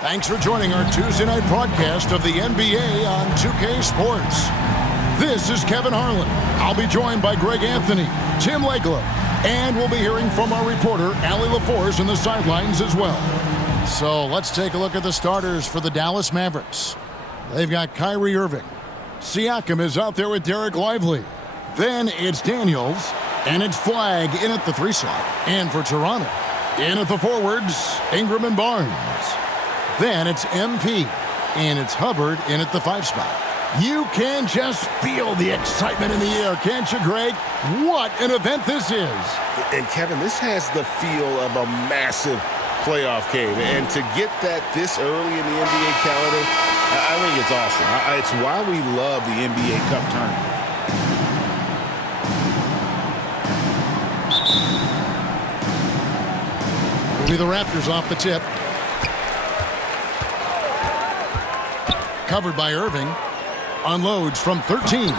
Thanks for joining our Tuesday night broadcast of the NBA on 2K Sports. This is Kevin Harlan. I'll be joined by Greg Anthony, Tim Legler, and we'll be hearing from our reporter, Allie LaForce, in the sidelines as well. So let's take a look at the starters for the Dallas Mavericks. They've got Kyrie Irving. Siakam is out there with Derek Lively. Then it's Daniels, and it's Flagg in at the 3 slot. And for Toronto, in at the forwards, Ingram and Barnes. Then it's MP, and it's Hubbard in at the 5 spot. You can just feel the excitement in the air, can't you, Greg? What an event this is. And, Kevin, this has the feel of a massive playoff game. And to get that this early in the NBA calendar, I think it's awesome. It's why we love the NBA Cup tournament. It'll be the Raptors off the tip. Covered by Irving. Unloads from 13.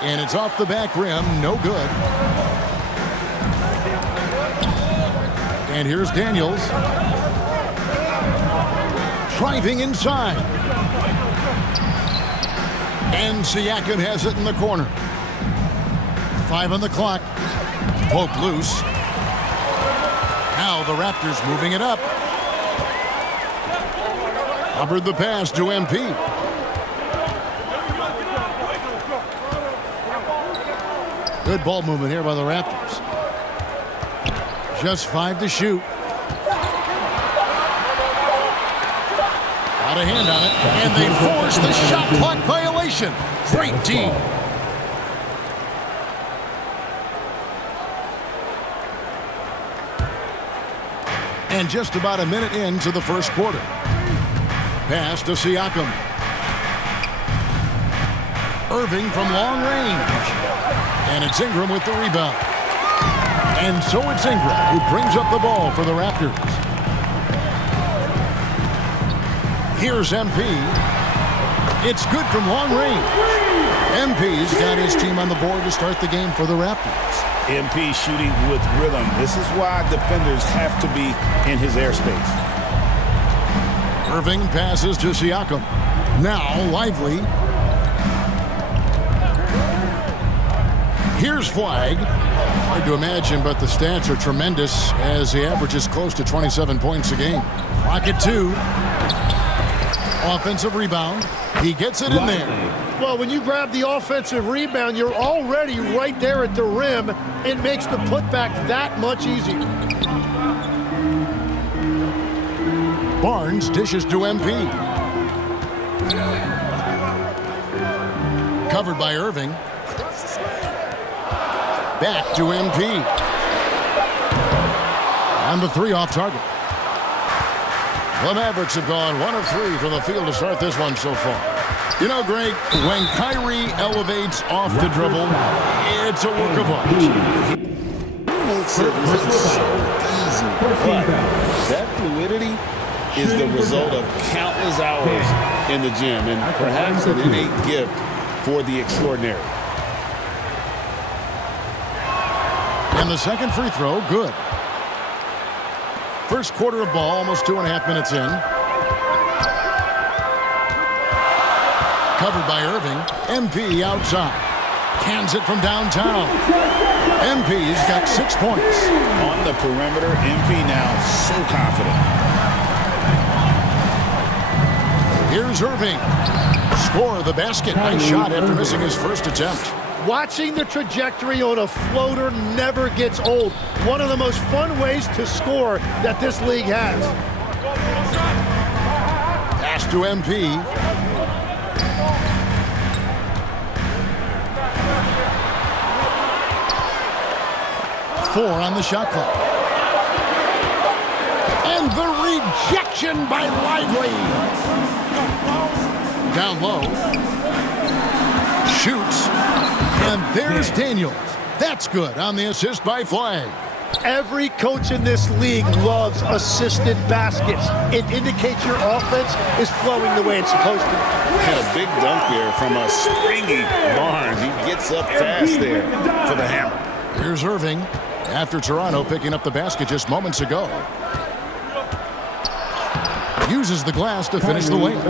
And it's off the back rim. No good. And here's Daniels. Driving inside. And Siakam has it in the corner. 5 on the clock. Poke loose. Now the Raptors moving it up. Hubbard the pass to MP. Good ball movement here by the Raptors. Just 5 to shoot. Got a hand on it, and they force the shot clock violation. Great team. And just about a minute into the first quarter. Pass to Siakam. Irving from long range. And it's Ingram with the rebound. And so it's Ingram who brings up the ball for the Raptors. Here's MP. It's good from long range. MP's got his team on the board to start the game for the Raptors. MP shooting with rhythm. This is why defenders have to be in his airspace. Irving passes to Siakam. Now Lively. Here's Flagg. Hard to imagine, but the stats are tremendous as he averages close to 27 points a game. Clock at 2. Offensive rebound. He gets it in there. Well, when you grab the offensive rebound, you're already right there at the rim. It makes the putback that much easier. Barnes dishes to MP. Covered by Irving. Back to MP. On the 3 off target. The Mavericks have gone 1 of 3 from the field to start this one so far. You know, Greg, when Kyrie elevates off the dribble, it's a work of art. He makes it look so easy. But that fluidity is the result of countless hours in the gym and perhaps an innate gift for the extraordinary. And the second free throw, good. First quarter of ball, almost 2.5 minutes in. Covered by Irving. MP outside. Cans it from downtown. MP's got 6 points. On the perimeter, MP now so confident. Here's Irving. Score the basket. Nice shot after missing his first attempt. Watching the trajectory on a floater never gets old. One of the most fun ways to score that this league has. Pass to MP. Four on the shot clock. And the rejection by Lively. Down low. Shoots. And there's Daniels. That's good on the assist by Flagg. Every coach in this league loves assisted baskets. It indicates your offense is flowing the way it's supposed to. Had a big dunk there from a springy Barnes. He gets up fast there for the hammer. Here's Irving after Toronto picking up the basket just moments ago. Uses the glass to finish the layup.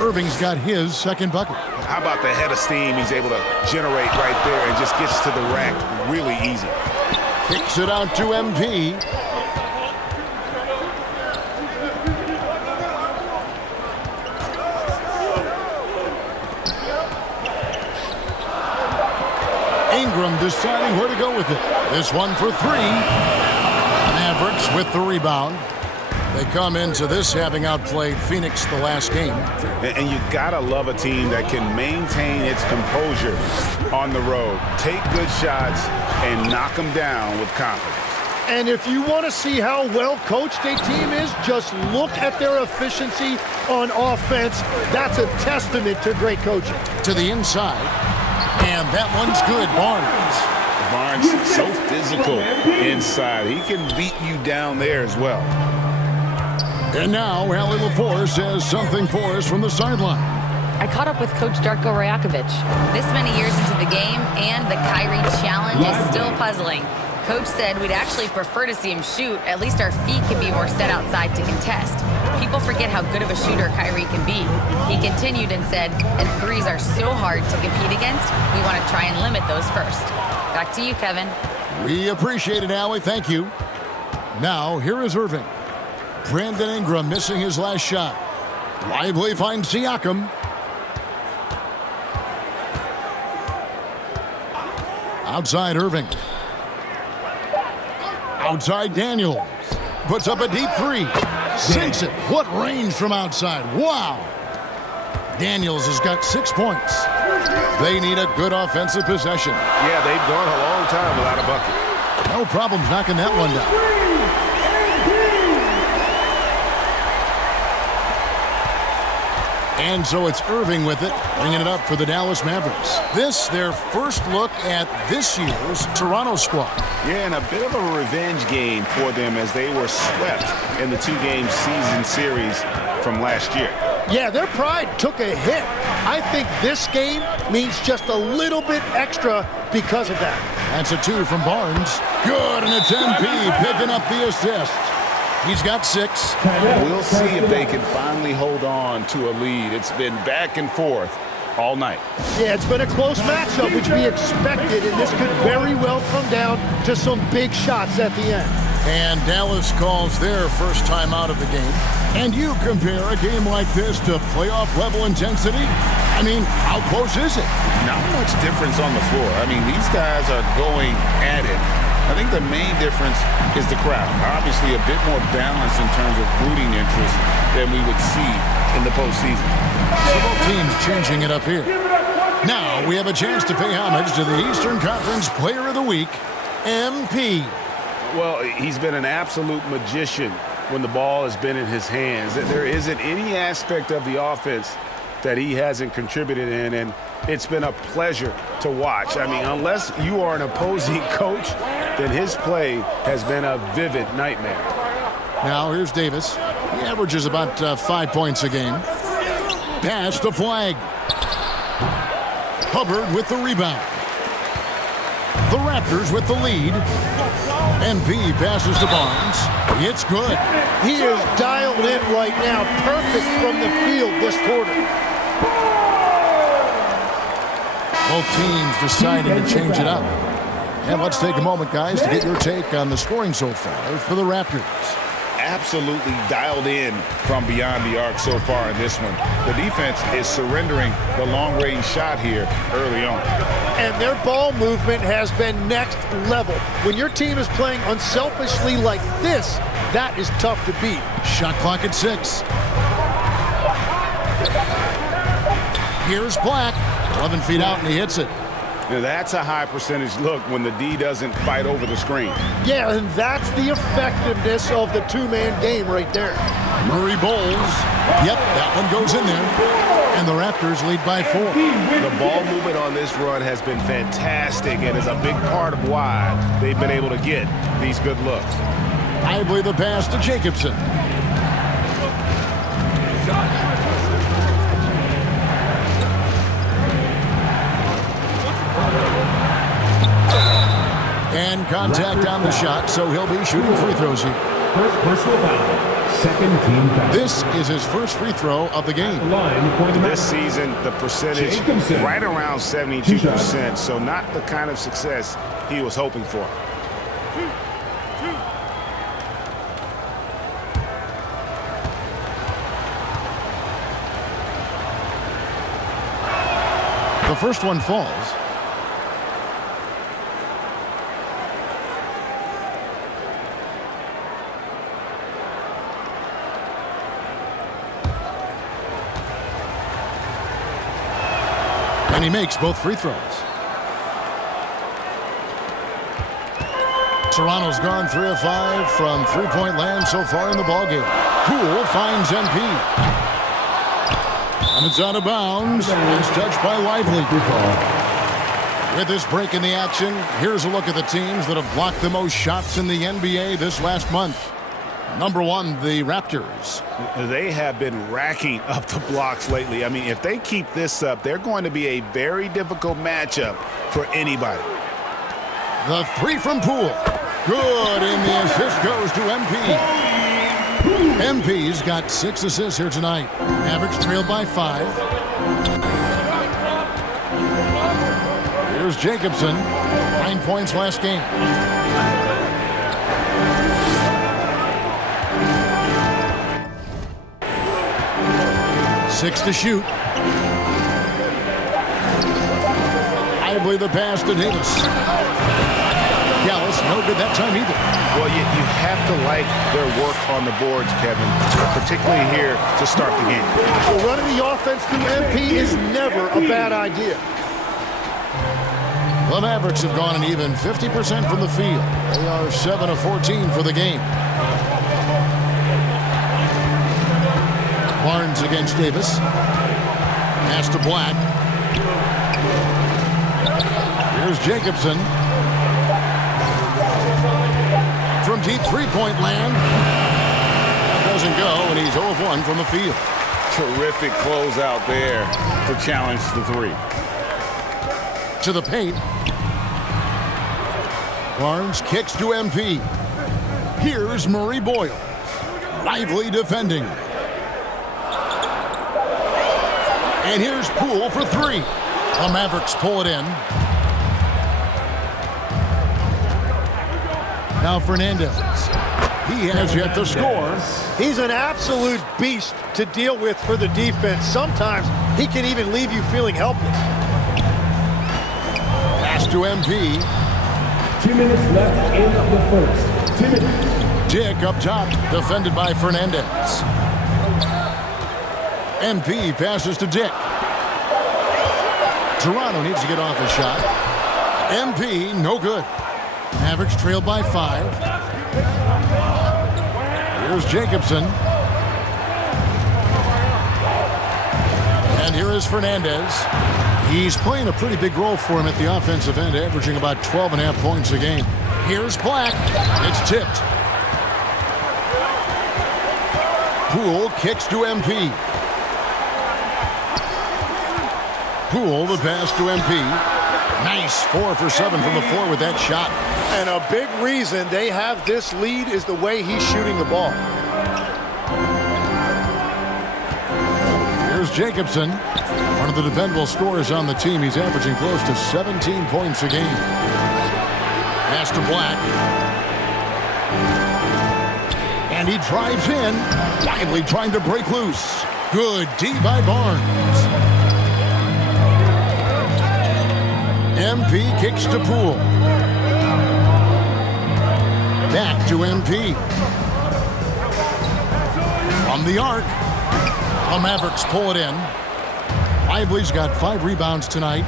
Irving's got his second bucket. How about the head of steam he's able to generate right there and just gets to the rack really easy. Kicks it out to MP. Ingram deciding where to go with it. This one for three. Mavericks with the rebound. They come into this having outplayed Phoenix the last game. And you gotta love a team that can maintain its composure on the road. Take good shots and knock them down with confidence. And if you want to see how well coached a team is, just look at their efficiency on offense. That's a testament to great coaching. To the inside. And that one's good. Barnes so physical inside. He can beat you down there as well. And now Allie LaForce says something for us from the sideline. I caught up with Coach Darko Rajakovic. This many years into the game, and the Kyrie challenge is still puzzling. Coach said we'd actually prefer to see him shoot. At least our feet can be more set outside to contest. People forget how good of a shooter Kyrie can be. He continued and said, and threes are so hard to compete against, we want to try and limit those first. Back to you, Kevin. We appreciate it, Allie. Thank you. Now, here is Irving. Brandon Ingram missing his last shot. Lively finds Siakam. Outside Irving. Outside Daniels. Puts up a deep three. Sinks it. What range from outside. Wow. Daniels has got 6 points. They need a good offensive possession. Yeah, they've gone a long time without a bucket. No problems knocking that one down. And so it's Irving with it, bringing it up for the Dallas Mavericks. This, their first look at this year's Toronto squad. Yeah, and a bit of a revenge game for them as they were swept in the two-game season series from last year. Yeah, their pride took a hit. I think this game means just a little bit extra because of that. That's a 2 from Barnes. Good, and it's MP picking up the assist. He's got 6. We'll see if they can finally hold on to a lead. It's been back and forth all night. Yeah, it's been a close matchup, which we expected, and this could very well come down to some big shots at the end. And Dallas calls their first time out of the game. And you compare a game like this to playoff-level intensity? I mean, how close is it? Not much difference on the floor. I mean, these guys are going at it. I think the main difference is the crowd. Obviously, a bit more balance in terms of rooting interest than we would see in the postseason. So both teams changing it up here. Now we have a chance to pay homage to the Eastern Conference Player of the Week, MP. Well, he's been an absolute magician when the ball has been in his hands. There isn't any aspect of the offense that he hasn't contributed in, and it's been a pleasure to watch. I mean, unless you are an opposing coach, then his play has been a vivid nightmare. Now here's Davis. He averages about 5 points a game. Pass to Flag. Hubbard with the rebound. The Raptors with the lead. MP passes to Barnes. It's good. He is dialed in right now. Perfect from the field this quarter. Both teams deciding to change it up. And let's take a moment, guys, to get your take on the scoring so far for the Raptors. Absolutely dialed in from beyond the arc so far in this one. The defense is surrendering the long-range shot here early on. And their ball movement has been next level. When your team is playing unselfishly like this, that is tough to beat. Shot clock at 6. Here's Black. 11 feet out, and he hits it. Now, that's a high percentage look when the D doesn't fight over the screen. Yeah, and that's the effectiveness of the two-man game right there. Murray bowls. Yep, that one goes in there. And the Raptors lead by 4. The ball movement on this run has been fantastic and is a big part of why they've been able to get these good looks. Lively the pass to Jacobson. And contact on the shot, so he'll be shooting free throws here. First personal foul. Second team foul. This is his first free throw of the game. Line for the This season, the percentage Jacobson. right around 72%, so not the kind of success he was hoping for. The first one falls. And he makes both free throws. Toronto's gone 3 of 5 from three-point land so far in the ballgame. Poole finds MP. And it's out of bounds. It's touched by Lively. With this break in the action, here's a look at the teams that have blocked the most shots in the NBA this last month. Number 1, the Raptors. They have been racking up the blocks lately. I mean, if they keep this up, they're going to be a very difficult matchup for anybody. The 3 from Poole. Good, and the assist goes to MP. MP's got 6 assists here tonight. Average trailed by 5. Here's Jacobson. 9 points last game. Six to shoot. Lively the pass to Davis. Dallas, no good that time either. Well, you have to like their work on the boards, Kevin, particularly here to start the game. Well, running the offense through MP is never a bad idea. The Mavericks have gone an even 50% from the field. They are 7 of 14 for the game. Barnes against Davis. Pass to Black. Here's Jacobson. From deep three-point land. That doesn't go, and he's 0 of 1 from the field. Terrific closeout there to challenge the 3. To the paint. Barnes kicks to MP. Here's Murray Boyle. Lively defending. And here's Poole for 3. The Mavericks pull it in. Now Fernandez. He has yet to score. He's an absolute beast to deal with for the defense. Sometimes he can even leave you feeling helpless. Pass to MP. 2 minutes left in the first. 2 minutes. Dick up top, defended by Fernandez. MP passes to Dick. Toronto needs to get off a shot. MP, no good. Mavericks trailed by 5. Here's Jacobson. And here is Fernandez. He's playing a pretty big role for him at the offensive end, averaging about 12.5 points a game. Here's Black. It's tipped. Poole kicks to MP. Poole, the pass to MP. Nice 4 for 7 from the floor with that shot. And a big reason they have this lead is the way he's shooting the ball. Here's Jacobson, one of the dependable scorers on the team. He's averaging close to 17 points a game. Pass to Black. And he drives in. Lively trying to break loose. Good D by Barnes. MP kicks to Poole. Back to MP. From the arc. The Mavericks pull it in. Lively's got 5 rebounds tonight.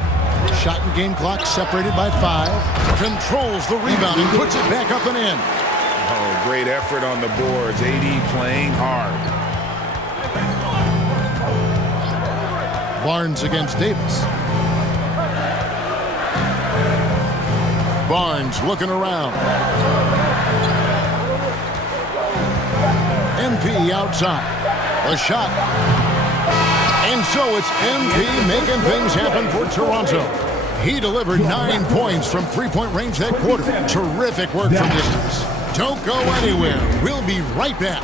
Shot and game clock separated by 5. Controls the rebound and puts it back up and in. Oh, great effort on the boards. AD playing hard. Barnes against Davis. Barnes looking around. MP outside. A shot. And so it's MP making things happen for Toronto. He delivered 9 points from three-point range that quarter. Terrific work from distance. Don't go anywhere. We'll be right back.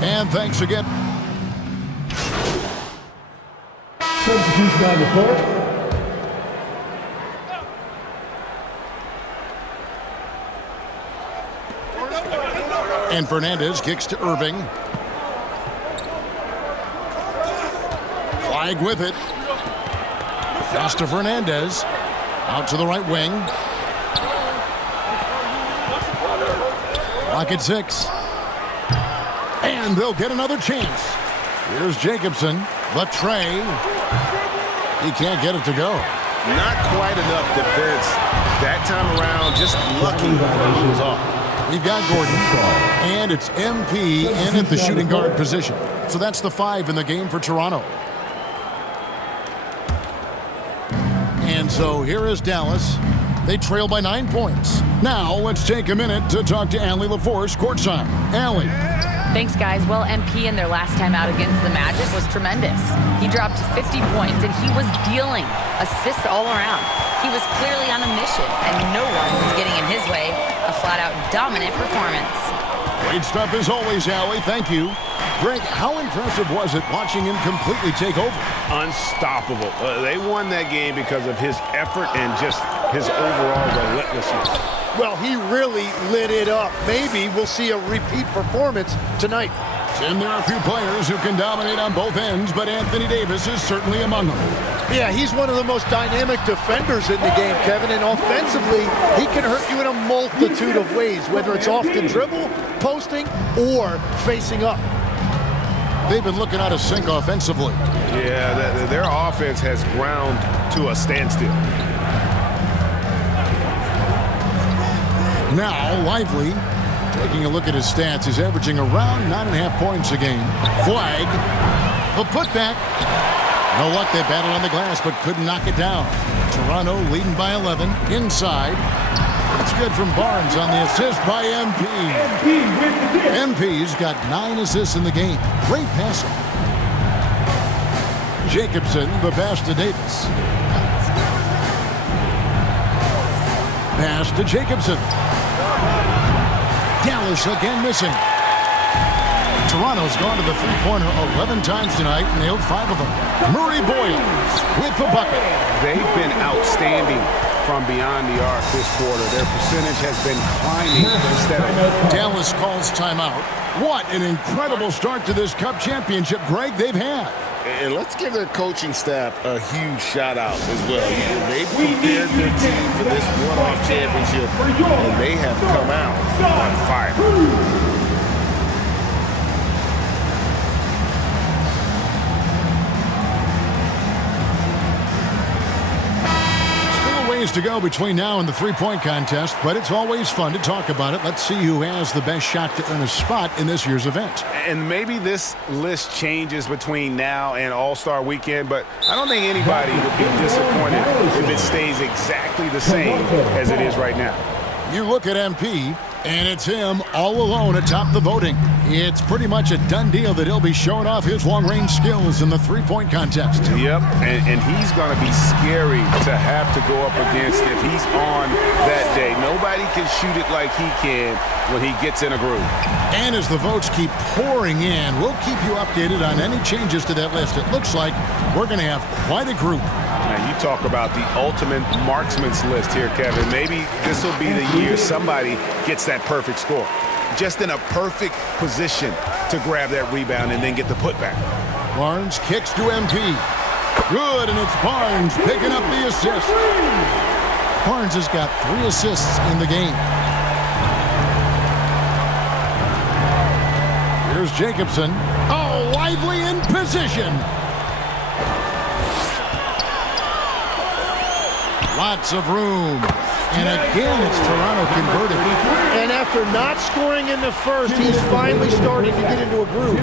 And thanks again. Substitution on the court. And Fernandez kicks to Irving. Flag with it. Pass to Fernandez. Out to the right wing. Clock at 6. And they'll get another chance. Here's Jacobson. The tray. He can't get it to go. Not quite enough defense that time around. Just lucky it was off. We've got Gordon, and it's MP in at the shooting guard position. So that's the 5 in the game for Toronto. And so here is Dallas. They trail by 9 points. Now let's take a minute to talk to Allie LaForce courtside. Allie. Thanks, guys. Well, MP in their last time out against the Magic was tremendous. He dropped 50 points, and he was dealing assists all around. He was clearly on a mission, and no one was getting in his way. A flat-out dominant performance. Great stuff as always, Allie. Thank you. Greg, how impressive was it watching him completely take over? Unstoppable. They won that game because of his effort and just his overall relentlessness. Well, he really lit it up. Maybe we'll see a repeat performance tonight. Tim, there are a few players who can dominate on both ends, but Anthony Davis is certainly among them. Yeah, he's one of the most dynamic defenders in the game, Kevin, and offensively, he can hurt you in a multitude of ways, whether it's off the dribble, posting, or facing up. They've been looking out of sync offensively. Yeah, their offense has ground to a standstill. Now, Lively, taking a look at his stats, he's averaging around 9.5 points a game. Flag, a putback. No luck, they battled on the glass, but couldn't knock it down. Toronto leading by 11, inside. It's good from Barnes on the assist by MP. MP's got 9 assists in the game. Great passing. Jacobson, the pass to Davis. Pass to Jacobson. Dallas again missing. Toronto's gone to the three-pointer 11 times tonight, nailed 5 of them. Murray Boyles with the bucket. They've been outstanding from beyond the arc this quarter. Their percentage has been climbing instead of... Dallas calls timeout. What an incredible start to this Cup championship, Greg, they've had. And let's give their coaching staff a huge shout-out as well. They've prepared their team for this one-off championship, and they have come out on fire. Ways to go between now and the three-point contest, but it's always fun to talk about it. Let's see who has the best shot to earn a spot in this year's event. And maybe this list changes between now and All-Star Weekend, but I don't think anybody would be disappointed if it stays exactly the same as it is right now. You look at MP, and it's him all alone atop the voting. It's pretty much a done deal that he'll be showing off his long-range skills in the three-point contest. Yep, and he's going to be scary to have to go up against if he's on that day. Nobody can shoot it like he can when he gets in a groove. And as the votes keep pouring in, we'll keep you updated on any changes to that list. It looks like we're going to have quite a group. Now, you talk about the ultimate marksman's list here, Kevin. Maybe this will be the year somebody gets that perfect score. Just in a perfect position to grab that rebound and then get the putback. Barnes kicks to MP. Good, and it's Barnes picking up the assist. Barnes has got 3 assists in the game. Here's Jacobson. Oh, lively in position. Lots of room. And again, it's Toronto converted. And after not scoring in the first, he's finally starting to get into a groove.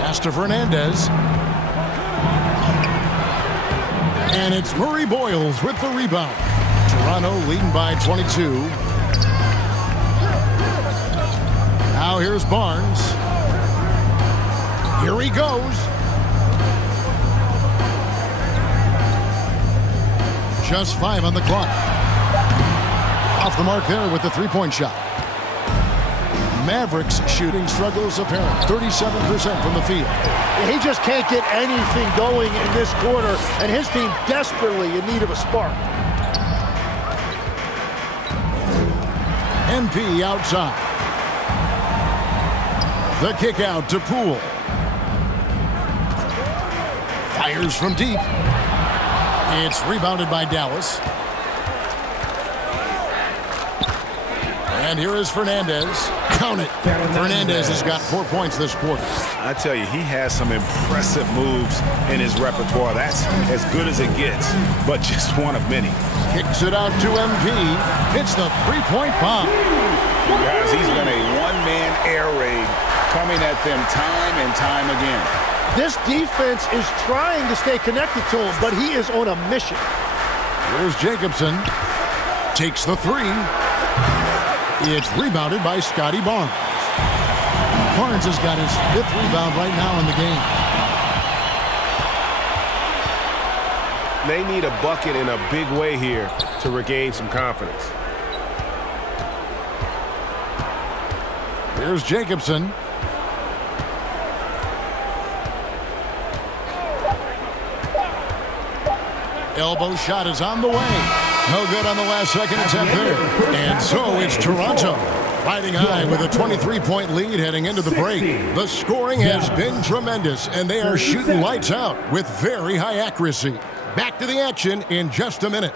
Pass to Fernandez. And it's Murray Boyles with the rebound. Toronto leading by 22. Now here's Barnes. Here he goes. Just 5 on the clock. Off the mark there with the three-point shot. Mavericks shooting struggles apparent. 37% from the field. He just can't get anything going in this quarter, and his team desperately in need of a spark. MP outside. The kick out to Poole. Fires from deep. It's rebounded by Dallas. And here is Fernandez. Count it. Fernandez has got 4 points this quarter. I tell you, he has some impressive moves in his repertoire. That's as good as it gets, but just one of many. Kicks it out to MP. It's the three-point bomb. Guys, he's been a one-man air raid coming at them time and time again. This defense is trying to stay connected to him, but he is on a mission. Here's Jacobson. Takes the three. It's rebounded by Scotty Barnes. Barnes has got his 5th rebound right now in the game. They need a bucket in a big way here to regain some confidence. Here's Jacobson. Elbow shot is on the way. No good on the last second attempt there. And so it's Toronto riding high with a 23-point lead heading into the break. The scoring has been tremendous, and they are shooting lights out with very high accuracy. Back to the action in just a minute.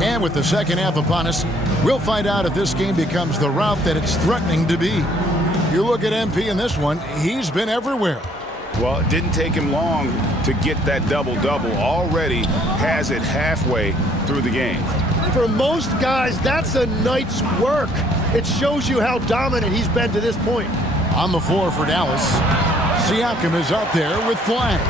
And with the second half upon us, we'll find out if this game becomes the route that it's threatening to be. You look at MP in this one, he's been everywhere. Well, it didn't take him long to get that double-double. Already has it halfway through the game. For most guys, that's a night's work. It shows you how dominant he's been to this point. On the floor for Dallas, Siakam is out there with flag.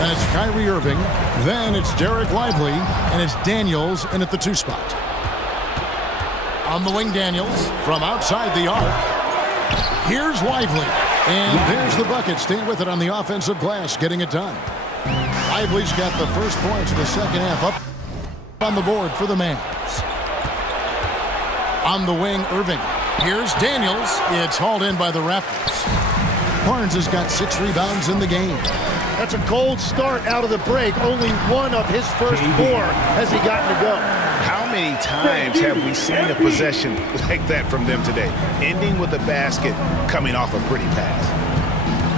That's Kyrie Irving. Then it's Derek Lively, and it's Daniels in at the 2 spot. On the wing, Daniels from outside the arc. Here's Lively, and there's the bucket. Staying with it on the offensive glass, getting it done. Lively's got the first points of the second half up on the board for the Mavs. On the wing, Irving. Here's Daniels. It's hauled in by the Raptors. Barnes has got 6 rebounds in the game. That's a cold start out of the break. Only one of his first 4 has he gotten to go. How many times have we seen a possession like that from them today? Ending with a basket, coming off a pretty pass.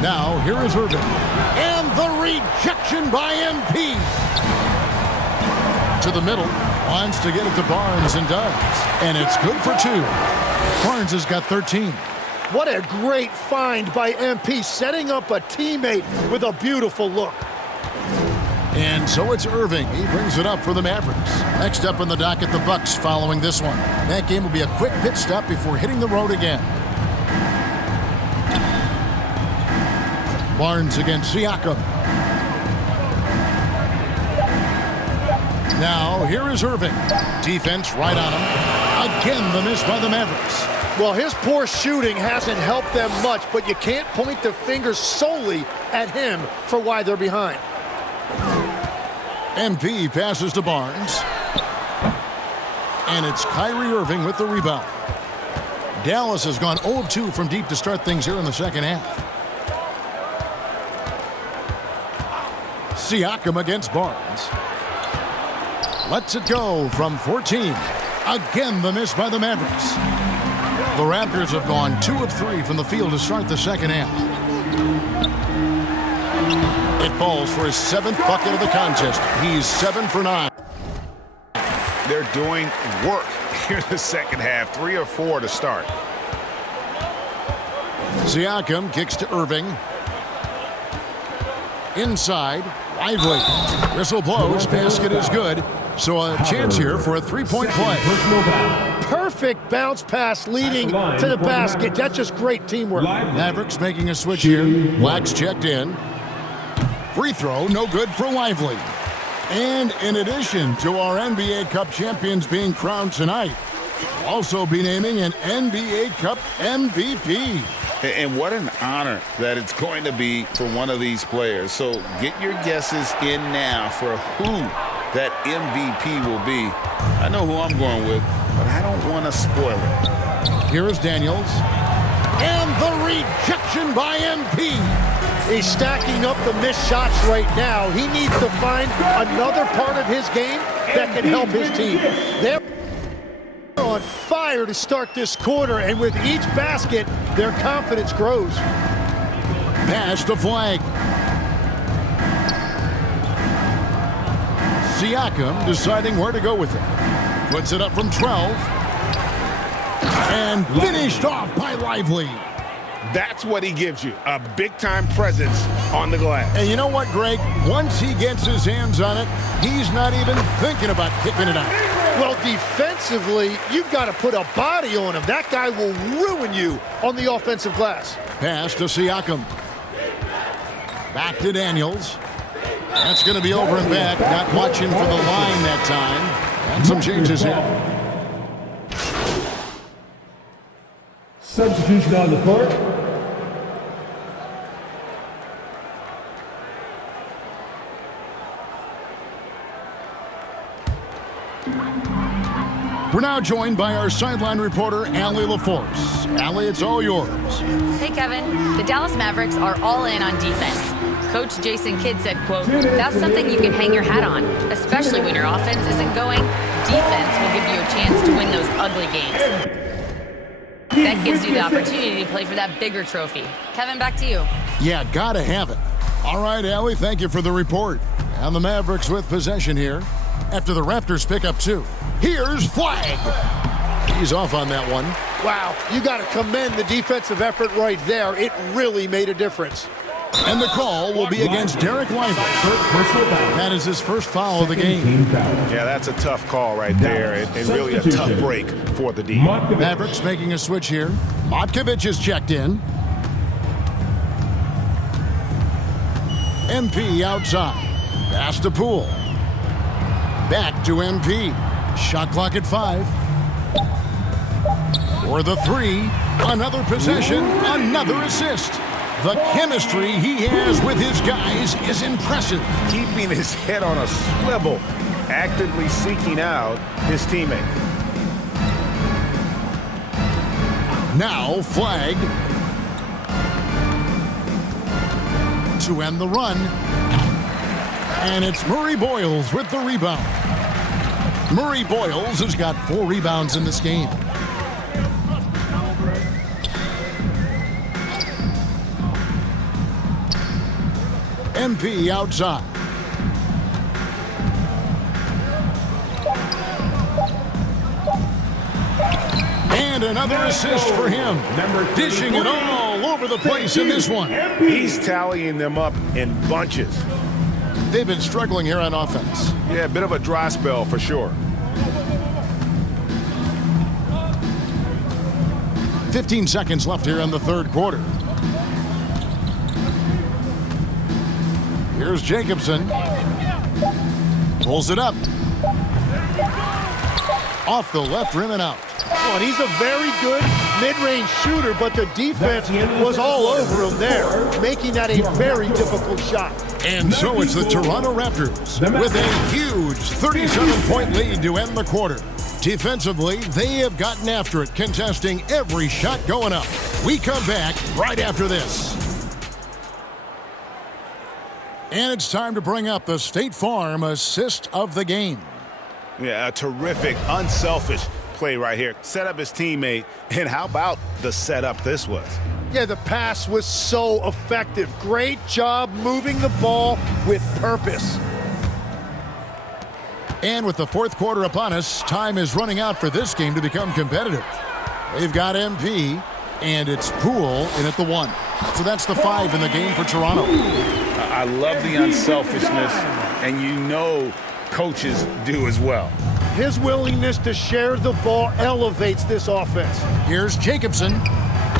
Now, here is Irving. And the rejection by MP. To the middle. Wants to get it to Barnes and does. And it's good for 2. Barnes has got 13. What a great find by MP, setting up a teammate with a beautiful look. And so it's Irving. He brings it up for the Mavericks. Next up on the docket, the Bucks following this one. That game will be a quick pit stop before hitting the road again. Barnes against Siakam. Now, here is Irving. Defense right on him. Again, the miss by the Mavericks. Well, his poor shooting hasn't helped them much, but you can't point the finger solely at him for why they're behind. MP passes to Barnes. And it's Kyrie Irving with the rebound. Dallas has gone 0 of 2 from deep to start things here in the second half. Siakam against Barnes. Lets it go from 14. Again, the miss by the Mavericks. The Raptors have gone 2 of 3 from the field to start the second half. It falls for his 7th bucket of the contest. He's 7 for 9. They're doing work here in the second half. 3 or 4 to start. Siakam kicks to Irving. Inside, Lively. Whistle blows. Basket is good. So a chance here for a three-point play. Perfect bounce pass leading to the basket. That's just great teamwork. Mavericks making a switch here. Black's checked in. Free throw, no good for Lively. And in addition to our NBA Cup champions being crowned tonight, we'll also be naming an NBA Cup MVP. And what an honor that it's going to be for one of these players. So get your guesses in now for who that MVP will be. I know who I'm going with, but I don't want to spoil it. Here is Daniels. And the rejection by MP. He's stacking up the missed shots right now. He needs to find another part of his game that can help his team. They're on fire to start this quarter, and with each basket, their confidence grows. Pass to Flag. Siakam deciding where to go with it. Puts it up from 12. And finished off by Lively. That's what he gives you, a big-time presence on the glass. And you know what, Greg? Once he gets his hands on it, he's not even thinking about kicking it out. Well, defensively, you've got to put a body on him. That guy will ruin you on the offensive glass. Pass to Siakam. Back to Daniels. That's going to be over and back. Not watching for the line that time. And some changes here. Substitution on the court. We're now joined by our sideline reporter, Allie LaForce. Allie, it's all yours. Hey, Kevin. The Dallas Mavericks are all in on defense. Coach Jason Kidd said, quote, "That's something you can hang your hat on, especially when your offense isn't going. Defense will give you a chance to win those ugly games. That gives you the opportunity to play for that bigger trophy." Kevin, back to you. Yeah, gotta have it. All right, Allie, thank you for the report. And the Mavericks with possession here after the Raptors pick up 2. Here's Flag. He's off on that one. Wow, you got to commend the defensive effort right there. It really made a difference. And the call will be against Derek Lively. That is his first foul of the game. Yeah, that's a tough call right there, and really a tough break for the D. Mavericks making a switch here. Matkovic is checked in. MP outside. Pass to Poole. Back to MP. Shot clock at 5. For the 3. Another possession. Another assist. The chemistry he has with his guys is impressive. Keeping his head on a swivel, actively seeking out his teammate. Now Flag to end the run. And it's Murray Boyles with the rebound. Murray Boyles has got 4 rebounds in this game. MP outside. And another assist for him. Dishing it all over the place in this one. He's tallying them up in bunches. They've been struggling here on offense. Yeah, a bit of a dry spell for sure. 15 seconds left here in the third quarter. Here's Jacobson. Pulls it up. Off the left rim and out. Oh, and he's a very good mid-range shooter, but the defense was all over him there, making that a very difficult shot. And so it's the Toronto Raptors with a huge 37-point lead to end the quarter. Defensively, they have gotten after it, contesting every shot going up. We come back right after this. And it's time to bring up the State Farm assist of the game. Yeah, a terrific, unselfish play right here. Set up his teammate, and how about the setup this was? Yeah, the pass was so effective. Great job moving the ball with purpose. And with the fourth quarter upon us, time is running out for this game to become competitive. They've got MP, and it's Poole in at the 1. So that's the 5 in the game for Toronto. I love the unselfishness, and you know coaches do as well. His willingness to share the ball elevates this offense. Here's Jacobson,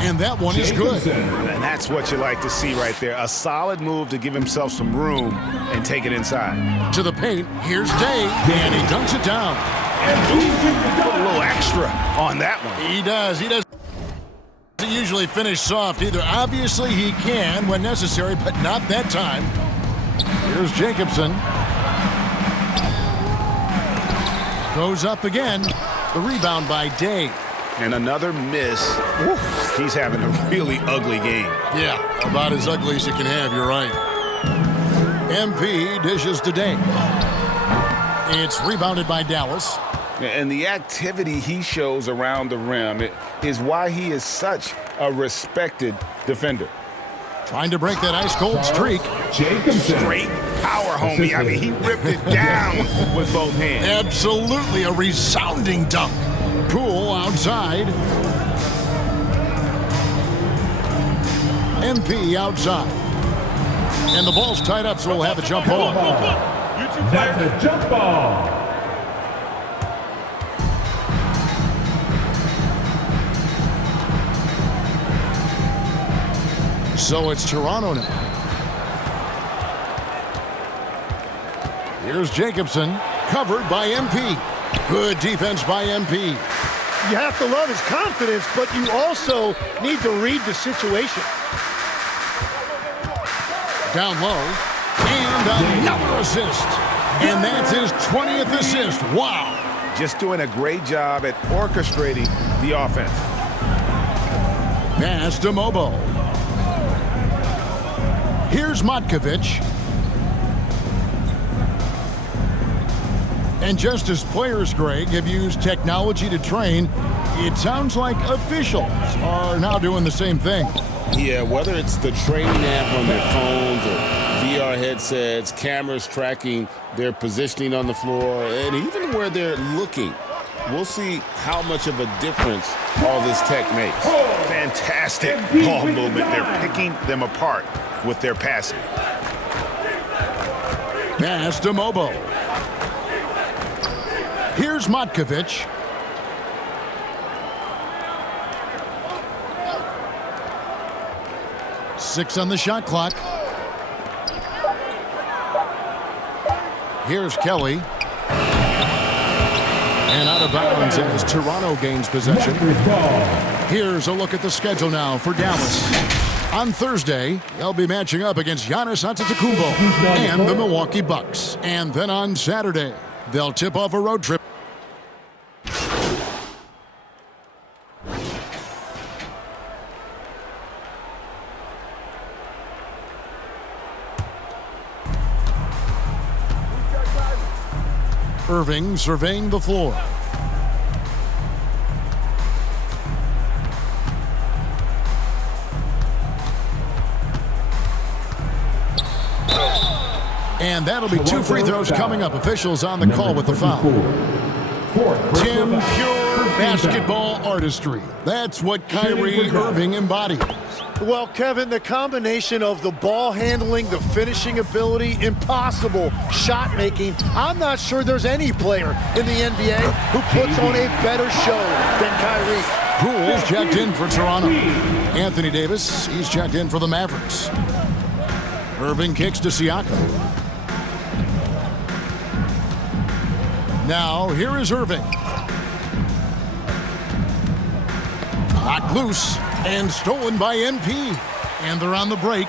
and that one is good. And that's what you like to see right there. A solid move to give himself some room and take it inside. To the paint, here's Day, and he dunks it down. And put a little extra on that one. He does. He doesn't usually finish soft either. Obviously, he can when necessary, but not that time. Here's Jacobson. Goes up again. The rebound by Day. And another miss. Woo. He's having a really ugly game. Yeah, about as ugly as you can have, you're right. MP dishes to Day. It's rebounded by Dallas. And the activity he shows around the rim is why he is such a respected defender. Trying to break that ice-cold streak. Jacobson. Straight power, homie. I mean, he ripped it down with both hands. Absolutely a resounding dunk. Poole outside. MP outside. And the ball's tied up, so we'll have a jump ball. That's a jump ball. So it's Toronto now. Here's Jacobson, covered by MP. Good defense by MP. You have to love his confidence, but you also need to read the situation. Down low, and another assist. And that's his 20th assist. Wow. Just doing a great job at orchestrating the offense. Pass to Mobo. Here's Matkovic. And just as players, Greg, have used technology to train, it sounds like officials are now doing the same thing. Yeah, whether it's the training app on their phones or VR headsets, cameras tracking their positioning on the floor, and even where they're looking, we'll see how much of a difference all this tech makes. Fantastic ball movement. They're picking them apart with their passing. Pass to Mobo. Here's Matkovic. Six on the shot clock. Here's Kelly. And out of bounds as Toronto gains possession. Here's a look at the schedule now for Dallas. On Thursday, they'll be matching up against Giannis Antetokounmpo and the Milwaukee Bucks. And then on Saturday, they'll tip off a road trip. Irving surveying the floor. And that'll be 2 free throws coming up. Officials on the call with the foul. Tim, pure basketball artistry. That's what Kyrie Irving embodies. Well, Kevin, the combination of the ball handling, the finishing ability, impossible shot making. I'm not sure there's any player in the NBA who puts on a better show than Kyrie. Poole's checked in for Toronto. Anthony Davis, he's checked in for the Mavericks. Irving kicks to Siakam. Now, here is Irving. Knocked loose and stolen by MP. And they're on the break.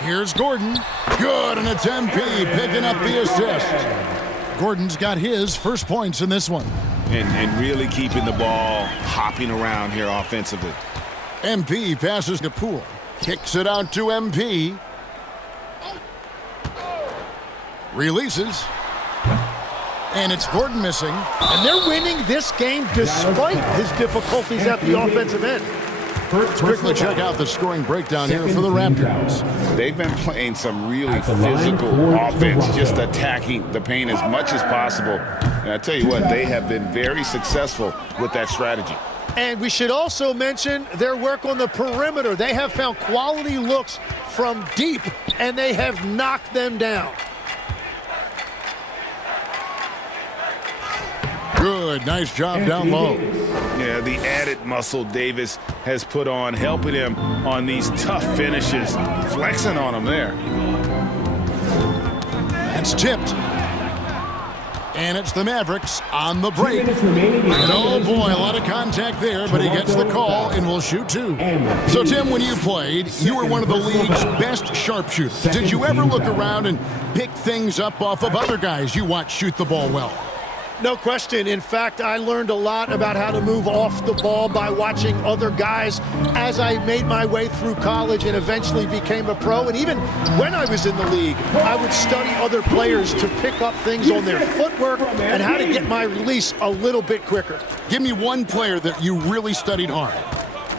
Here's Gordon. Good, and it's MP picking up the assist. Gordon's got his first points in this one. And really keeping the ball hopping around here offensively. MP passes to Poole. Kicks it out to MP. Releases. And it's Gordon missing. And they're winning this game despite his difficulties at the offensive end. Let's quickly check out the scoring breakdown here for the Raptors. They've been playing some really physical offense, just attacking the paint as much as possible. And I tell you what, they have been very successful with that strategy. And we should also mention their work on the perimeter. They have found quality looks from deep, and they have knocked them down. Good, nice job down low. Yeah, the added muscle Davis has put on, helping him on these tough finishes, flexing on him there. That's tipped. And it's the Mavericks on the break. And oh boy, a lot of contact there, but he gets the call and will shoot two. So Tim, when you played, you were one of the league's best sharpshooters. Did you ever look around and pick things up off of other guys you watch shoot the ball well? No question. In fact, I learned a lot about how to move off the ball by watching other guys as I made my way through college and eventually became a pro. And even when I was in the league, I would study other players to pick up things on their footwork and how to get my release a little bit quicker. Give me one player that you really studied hard.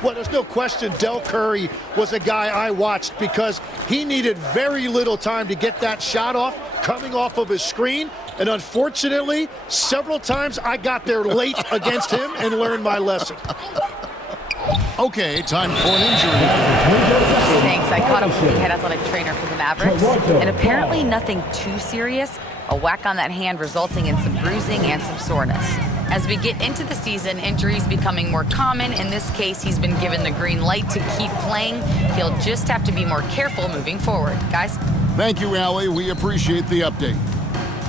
Well, there's no question Del Curry was a guy I watched because he needed very little time to get that shot off coming off of his screen. And unfortunately, several times I got there late against him and learned my lesson. Okay, time for an injury. Thanks. I caught up with the head athletic trainer for the Mavericks, and apparently nothing too serious. A whack on that hand resulting in some bruising and some soreness. As we get into the season, injuries becoming more common. In this case, he's been given the green light to keep playing. He'll just have to be more careful moving forward. Guys? Thank you, Allie. We appreciate the update.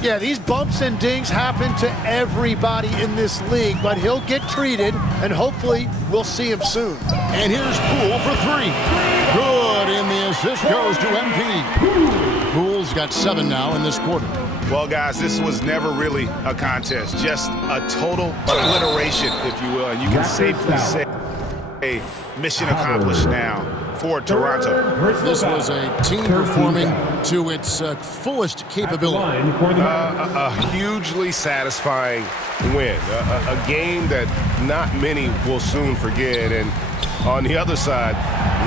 Yeah, these bumps and dings happen to everybody in this league, but he'll get treated, and hopefully we'll see him soon. And here's Poole for three. Good, and the assist goes to MP. Poole's got 7 now in this quarter. Well, guys, this was never really a contest, just a total obliteration, if you will, and you can safely say mission accomplished now for Toronto. This was a team performing to its fullest capability. A hugely satisfying win, a game that not many will soon forget, and on the other side,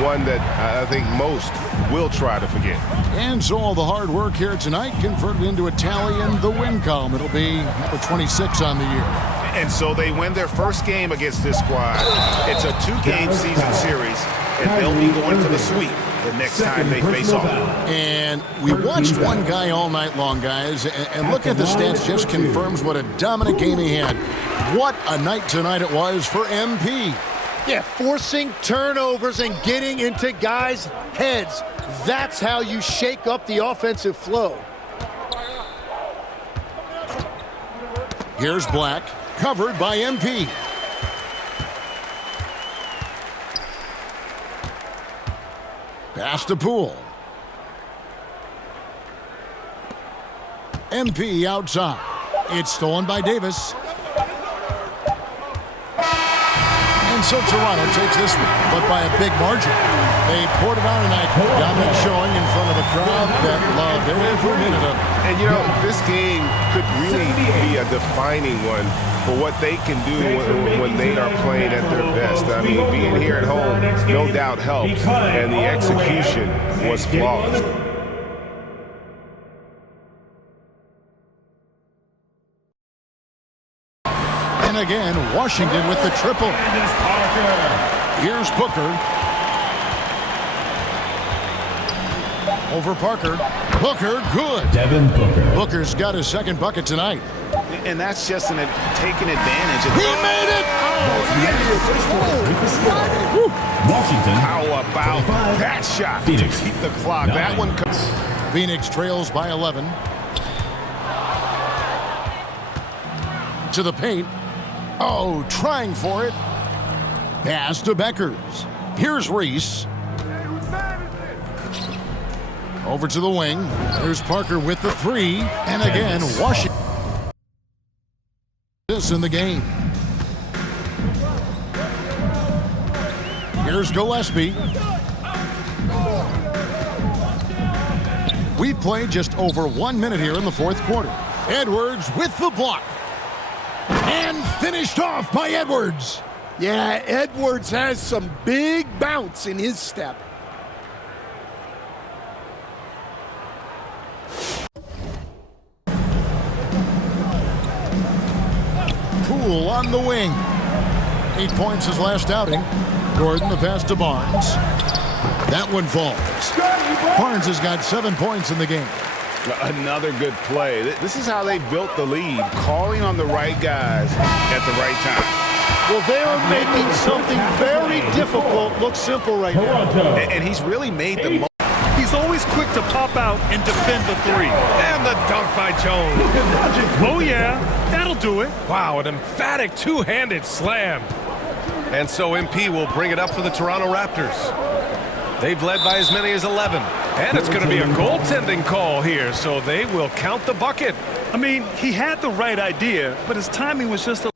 one that I think most will try to forget. And so all the hard work here tonight converted into a tally in the win column. It'll be number 26 on the year. And so they win their first game against this squad. It's a 2-game season series, and they'll be going for the sweep the next time they face off. And we watched one guy all night long, guys, and look at the stats, just confirms what a dominant game he had. What a night tonight it was for MP. Yeah, forcing turnovers and getting into guys' heads. That's how you shake up the offensive flow. Here's Black, covered by MP. Pass to Poole. MP outside. It's stolen by Davis. And so Toronto takes this one, but by a big margin. They poured it on tonight. Dominant showing in front of a crowd that loved every minute of it. And, you know, this game could really be a defining one for what they can do when they are playing at their best. I mean, being here at home no doubt helps, and the execution was flawless. And again, Washington with the triple. Here's Booker. Over Parker. Booker, good. Devin Booker. Booker's got his second bucket tonight. And that's just taking advantage of He made it! Washington. How about that shot? Phoenix. Keep the clock. That one comes. Phoenix trails by 11. To the paint. Oh, trying for it. Pass to Beckers. Here's Reese. Over to the wing. There's Parker with the three. And again, Washington this in the game. Here's Gillespie. We've played just over 1 minute here in the fourth quarter. Edwards with the block. And finished off by Edwards. Yeah, Edwards has some big bounce in his step. Poole on the wing. 8 points his last outing. Gordon the pass to Barnes. That one falls. Barnes has got 7 points in the game. Another good play. This is how they built the lead, calling on the right guys at the right time. Well, they're making something very difficult look simple right now. And he's really made the most. He's always quick to pop out and defend the three. And the dunk by Jones. Oh, yeah, that'll do it. Wow, an emphatic two-handed slam. And so MP will bring it up for the Toronto Raptors. They've led by as many as 11. And it's going to be a goaltending call here, so they will count the bucket. I mean, he had the right idea, but his timing was just a